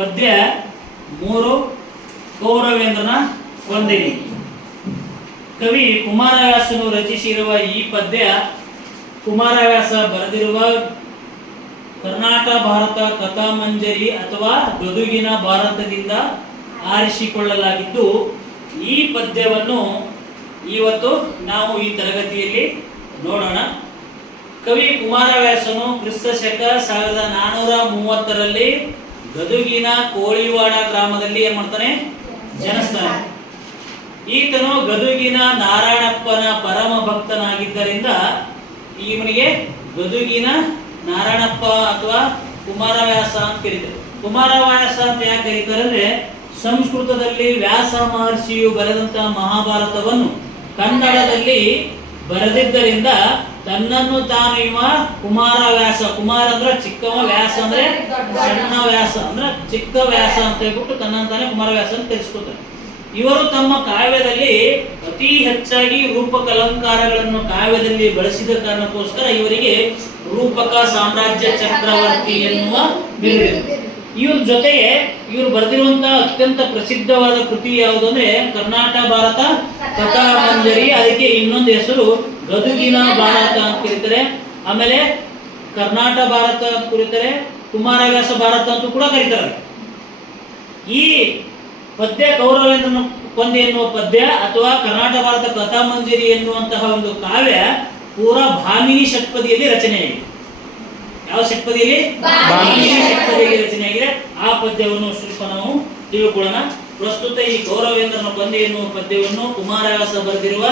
ಪದ್ಯ 3 ಕೌರವೇಂದ್ರನ ವಂದಿನಿ. ಕವಿ ಕುಮಾರವ್ಯಾಸನು ರಚಿಸಿರುವ ಈ ಪದ್ಯ ಕುಮಾರವ್ಯಾಸ ಬರೆದಿರುವ ಕರ್ನಾಟಕ ಭಾರತ ಕಥಾಮಂಜರಿ ಅಥವಾ ಗದುಗಿನ ಭಾರತದಿಂದ ಆರಿಸಿಕೊಳ್ಳಲಾಗಿದ್ದು, ಈ ಪದ್ಯವನ್ನು ಇವತ್ತು ನಾವು ಈ ತರಗತಿಯಲ್ಲಿ ನೋಡೋಣ. ಕವಿ ಕುಮಾರವ್ಯಾಸನು ಕ್ರಿಸ್ತ ಶಕ 1430ರಲ್ಲಿ ಗದುಗಿನ ಕೋಳಿವಾಡ ಗ್ರಾಮದಲ್ಲಿ ಏನ್ ಮಾಡ್ತಾನೆ, ಜನಿಸ್ತಾನೆ. ಈತನು ಗದುಗಿನ ನಾರಾಯಣಪ್ಪನ ಪರಮ ಭಕ್ತನಾಗಿದ್ದರಿಂದ ಇವನಿಗೆ ಗದುಗಿನ ನಾರಾಯಣಪ್ಪ ಅಥವಾ ಕುಮಾರವ್ಯಾಸ ಅಂತ ಕರೀತಾರೆ. ಕುಮಾರವ್ಯಾಸ ಅಂತ ಯಾಕೆ ಕರೀತಾರೆ ಅಂದ್ರೆ, ಸಂಸ್ಕೃತದಲ್ಲಿ ವ್ಯಾಸ ಮಹರ್ಷಿಯು ಬರೆದಂತಹ ಮಹಾಭಾರತವನ್ನು ಕನ್ನಡದಲ್ಲಿ ಬರೆದಿದ್ದರಿಂದ ತನ್ನನ್ನು ತಾನು ಇವ ಕುಮಾರವ್ಯಾಸ, ಕುಮಾರ ಅಂದ್ರೆ ಚಿಕ್ಕವ, ವ್ಯಾಸ ಅಂದ್ರೆ ಸಣ್ಣ ವ್ಯಾಸ ಅಂದ್ರೆ ಚಿಕ್ಕ ವ್ಯಾಸ ಅಂತ ಹೇಳ್ಬಿಟ್ಟು ತನ್ನನ್ನು ತಾನೇ ಕುಮಾರವ್ಯಾಸ ಅಂತ ಕರೆಸ್ಕೊತಾರೆ. ಇವರು ತಮ್ಮ ಕಾವ್ಯದಲ್ಲಿ ಅತಿ ಹೆಚ್ಚಾಗಿ ರೂಪಕ ಅಲಂಕಾರಗಳನ್ನು ಕಾವ್ಯದಲ್ಲಿ ಬಳಸಿದ ಕಾರಣಕ್ಕೋಸ್ಕರ ಇವರಿಗೆ ರೂಪಕ ಸಾಮ್ರಾಜ್ಯ ಚಕ್ರವರ್ತಿ ಎನ್ನುವ ಬಿರುದಿದೆ. ಇವ್ರ ಜೊತೆಗೆ ಇವರು ಬರೆದಿರುವಂತಹ ಅತ್ಯಂತ ಪ್ರಸಿದ್ಧವಾದ ಕೃತಿ ಯಾವುದು ಅಂದ್ರೆ ಕರ್ನಾಟಕ ಭಾರತ ಕಥಾಮಂಜರಿ. ಅದಕ್ಕೆ ಇನ್ನೊಂದು ಹೆಸರು ಗದುಗಿನ ಭಾರತ ಅಂತ ಕರೀತಾರೆ. ಆಮೇಲೆ ಕರ್ನಾಟಕ ಭಾರತ ಅಂತ ಕರೀತಾರೆ, ಕುಮಾರವ್ಯಾಸ ಭಾರತ ಅಂತ ಕೂಡ ಕರೀತಾರೆ. ಈ ಪದ್ಯ ಕೌರವೇಂದ್ರನ ಕೊಂದೆ ಎನ್ನುವ ಪದ್ಯ ಅಥವಾ ಕರ್ನಾಟಕ ಭಾರತ ಕಥಾಮಂಜರಿ ಎನ್ನುವಂತಹ ಒಂದು ಕಾವ್ಯ ಪೂರಾ ಭಾಮಿನಿ ಷಟ್ಪದಿಯಲ್ಲಿ ರಚನೆಯಾಗಿದೆ. ಯಾವ ಷಟ್ಪದಿಯಲ್ಲಿ? ಭಾಮಿನಿ ಷಟ್ಪದಿಯಲ್ಲಿ ರಚನೆಯಾಗಿದೆ. ಆ ಪದ್ಯವನ್ನು ಸ್ವಲ್ಪ ನಾವು ತಿಳ್ಕೊಳ್ಳೋಣ. ಪ್ರಸ್ತುತ ಈ ಕೌರವೇಂದ್ರನ ಕೊಂದೆ ಎನ್ನುವ ಪದ್ಯವನ್ನು ಕುಮಾರವ್ಯಾಸ ಬರೆದಿರುವ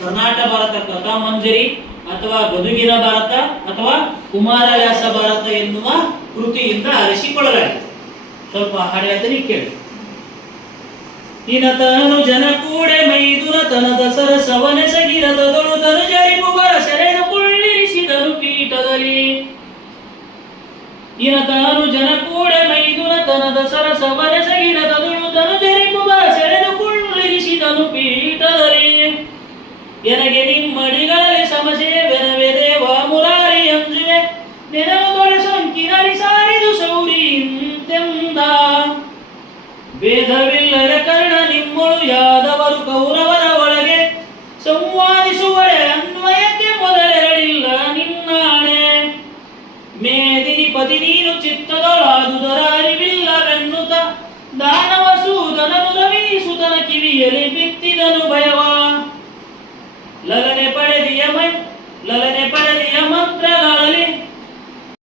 ಕರ್ನಾಟಕ ಭಾರತ ಕಥಾಮಂಜರಿ ಅಥವಾ ಗದುಗಿನ ಭಾರತ ಅಥವಾ ಕುಮಾರವ್ಯಾಸ ಭಾರತ ಎನ್ನುವ ಕೃತಿಯಿಂದ ಆರಿಸಿಕೊಳ್ಳಲಾಗಿದೆ. ಸ್ವಲ್ಪ ಹಾಡು ಹೇಳ್ತೀನಿ, ಕೇಳಿ. ಇನತನು ಜನ ಕೂಡೆ ಮೈದುನ ತನದ ಸರಸವನೆ ಸಗಿರದೊಳು ತನು ಜರಿಪುಗರ ಸೆರೆನ ಕುಳ್ಳಿರಿಸಿದನು ಪೀಠದಲ್ಲಿ. ಇನತಾನು ಜನ ಕೂಡೆ ಮೈದುನ ತನದ ಸರಸವನೆ ಸಗಿರದೊಳು ತನು ಜರಿಪುಗರ ಸೆರೆನ ಕುಳ್ಳಿರಿಸಿದನು ಪೀಠದಲ್ಲಿ. ಎನಗೆ ನಿಮ್ಮಡಿಗಳಲ್ಲಿ ಸಮಸೇವೆನವೆ ದೇವ ಮುರಾರಿ ಅಂಜುವೆ ನೆನವು ತೊಳೆ ಸೊಂಕಿನಲ್ಲಿ ಸಾರಿದು ಸೌರಿ ಇಂತೆಂದ. ಭೇದವಿಲ್ಲದ ಕರ್ಣ ನಿಮ್ಮಳು ಯಾದವರು ಕೌರವರ ಒಳಗೆ ಸಂವಾದಿಸುವಳೆ ಅನ್ವಯಕ್ಕೆ ಮೊದಲೆರಡಿಲ್ಲ ನಿನ್ನಾಣೆ. ಮೇದಿನಿ ಪತಿ ನೀನು ಚಿತ್ತದೊಳಾದುದರ ಅರಿವಿಲ್ಲವೆನ್ನುತ್ತ ದಾನವ ಸೂದನನು ರವೀಸುತನ ಕಿವಿಯಲ್ಲಿ ಬಿತ್ತಿದನು ಭಯವ. ಲಲನೆ ಪಡೆದಿಯ